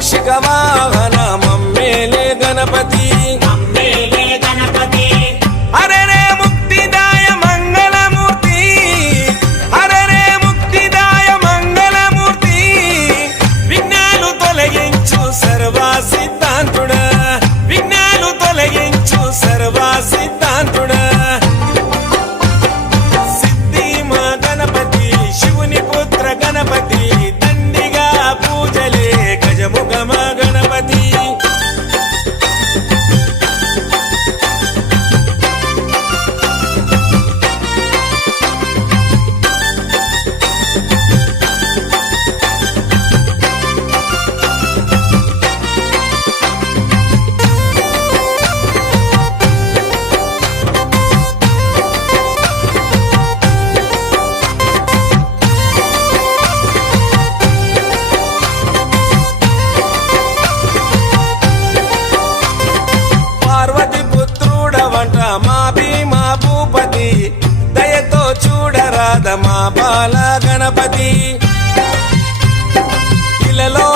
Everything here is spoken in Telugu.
మూషిక వాహన మమ్మేలే గణపతి హరే రే ముక్తిదాయ మంగళమూర్తి హరే రే ముక్తిదాయ మంగళమూర్తి విఘ్నాలు తొలగించు సర్వా సిద్ధాంతుడా విఘ్నాలు తొలగించు సర్వా సిద్ధాంతుడా సిద్ధి మా గణపతి శివుని పుత్ర గణపతి దండిగా పూజలే గజముఖ మా గణపతి పార్వతి పుత్రుడవంట మా భీమా భూపతి దయతో చూడరాద మా బాల గణపతి ఇలలో